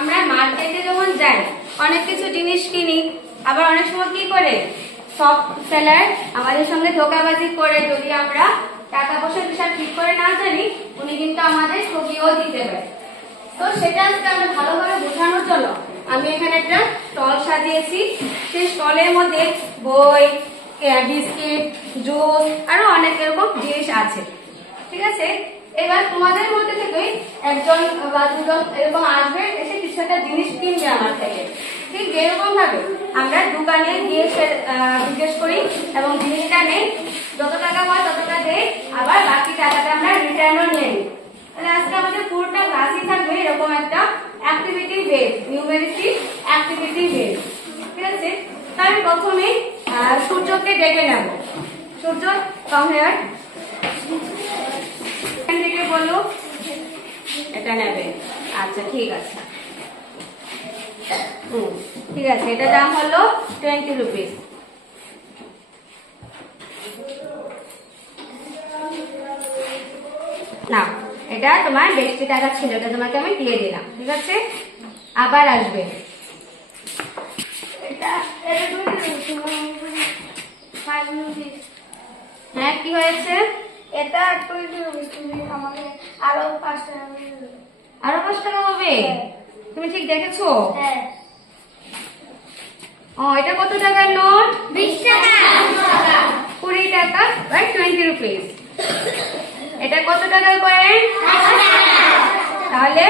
আমরা মার্কেটে যখন যাই অনেক কিছু জিনিস কিনি, আবার অনেক সময় কি করে সব সেলার আমাদের সঙ্গে ধোঁকাবাজি করে, যদি আমরা টাকা পয়সার হিসাব ঠিক করে না জানি উনি কিন্তু আমাদের ঠকিয়েও দিতে পারে। তো সেটা আজকে আমরা ভালোভাবে বোঝানোর জন্য আমি এখানে একটা স্টল সাজিয়েছি। সেই স্টলের মধ্যে বই, বিস্কিট, জুস আরো অনেক এরকম জিনিস আছে। ঠিক আছে, এবার তোমাদের মধ্যে থেকে একজন বা দুজন এরকম আসবে, এসে কিছু একটা জিনিস কিনবে আমার থেকে। ঠিক যেরকম ভাবে আমরা দোকানে গিয়ে জিজ্ঞেস করি এবং জিনিসটা নেই, যত টাকা হয় তত টাকা দেই, আবার বাকি টাকাটা আমরা রিটার্নও নিয়ে নিই। তাহলে আজকে আমাদের পুরোটা ক্লাসই থাকবে এরকম একটা অ্যাক্টিভিটি বেস, নিউমেরিসি অ্যাক্টিভিটি বেস। ঠিক আছে, তাহলে প্রথমে সূর্যকে ডেকে নেব। সূর্য কাম হিয়ার, থেকে বলো এটা নেবে। আচ্ছা ঠিক আছে, ঠিক আছে, এটা দাম হলো 20 রুপিস। না, এটা তোমার বেশি টাকা ছিল, এটা তোমাকে আমি দিয়ে দিলাম। ঠিক আছে, আবার আসবে। হ্যাঁ, কি হয়েছে? এটা 20 রুপিস, তুমি আমাকে আরো 5 টাকা দিবে। আরো 5 টাকা হবে? তুমি ঠিক দেখেছো? হ্যাঁ। ও, এটা কত টাকার নোট? 20 টাকা। 20 টাকা, রাইট, 20 রুপিস। এটা কত টাকার করে? 5 টাকা। তাহলে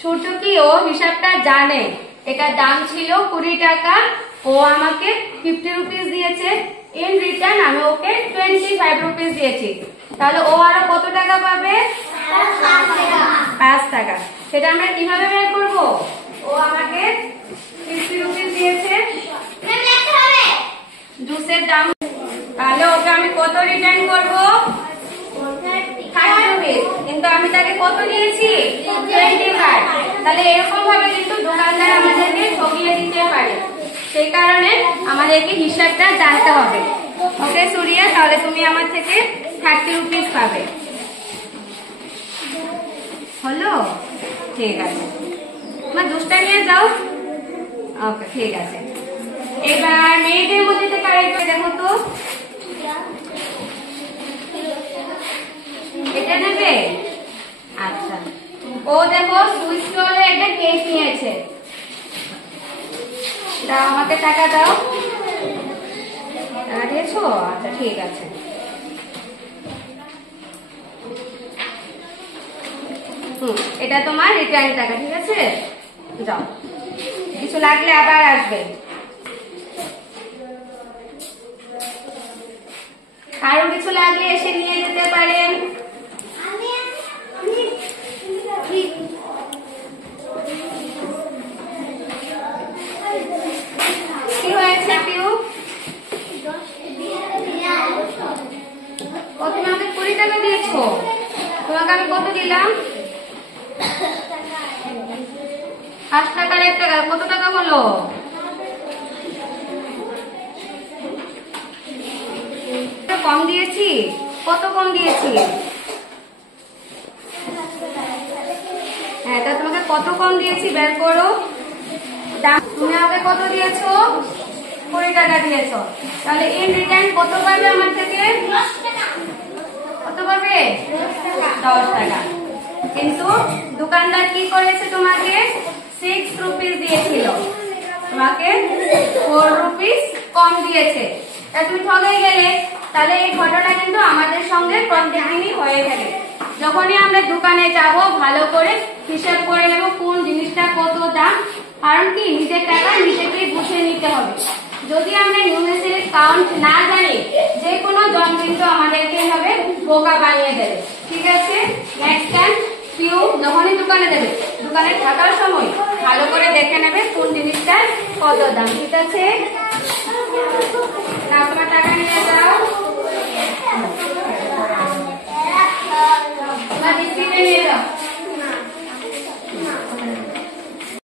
সূর্য কি ও হিসাবটা জানে? এটার দাম ছিল 20 টাকা, ও আমাকে 50 রুপিস দিয়েছে। ইন রিটার্ন আমি ওকে 25 রুপিস দিয়েছি। তাহলে ও আরো কত টাকা পাবে? 5 টাকা। সেটা আমরা কিভাবে বের করবো? ও আমাকে 50 রুপিস দিয়েছে, জুসের দাম, তাহলে ওকে আমি কত রিটার্ন করবো? 30 রুপিস। কিন্তু আমি তাকে কত দিয়েছি? 25। তাহলে এরকম ভাবে কিন্তু দোকানদার আমাদেরকে ঠকিয়ে দিতে পারে, সেই কারণে আমাদেরকে হিসাবটা জানতে হবে। ওকে সুরিয়া, তাহলে তুমি আমার থেকে 30 রুপিস পাবে। হলো? ঠিক আছে, তোমার দুষ্টা নিয়ে যাও। ওকে, ঠিক আছে। এবার মেয়েদের মধ্যে থেকে আরেকটা দেখো তো, এটা নেবে? আচ্ছা, ও দেখো সুইচ স্টলে একটা কেক নিয়েছে। দাও, আমাকে টাকা দাও। টাকা দিয়েছো? আচ্ছা ঠিক আছে। এটা তোমার রিটার্ন টাকা। ঠিক আছে, যাও, কিছু লাগলে আবার আসবে। আরো কিছু লাগলে এসে নিয়ে যেতে পারেন। কি হয়েছে পিউ? ও, তুমি আমাকে 20 টাকা দিয়েছো, তোমাকে আমি কত দিলাম? 5 টাকার 1 টাকা, কত টাকা হলো? কম দিয়েছি? কত কম দিয়েছি? হ্যাঁ, তা তোমাকে কত কম দিয়েছি বের করো। তুমি আমাকে কত দিয়েছো? 20 টাকা দিয়েছো। তাহলে ইন রিটার্ন কত পাবে আমার থেকে? কত পাবে? 10 টাকা। কিন্তু দোকানদার কি করেছে? তোমাকে 6 রুপিস দিয়েছিল, তোমাকে 4 রুপিস কম দিয়েছে। তা তুমি ঠকে গেলে। তাহলে এই ঘটনা কিন্তু আমাদের সঙ্গে প্রত্যেকদিনই হয়ে থাকে। যখনই আমরা দোকানে যাব, ভালো করে হিসাব করে নেব কোন জিনিসটা কত দাম। কারণ কি, নিজের টাকা নিজেকেই বুঝে নিতে হবে। যদি আমরা নিউমেরিক্যাল কাউন্ট না জানি, যে কোনো জন কিন্তু আমাদেরকে এভাবে বোকা বানিয়ে দেবে। ঠিক আছে, নেক্সট টাইম পিউ যখনই দোকানে দেবে, দোকানে থাকার সময় ভালো করে দেখে নেবে কোন জিনিসটার কত দাম। ঠিক আছে, তোমার টাকা নিয়ে যাও, তোমার বিস্কিটে নিয়ে যাও।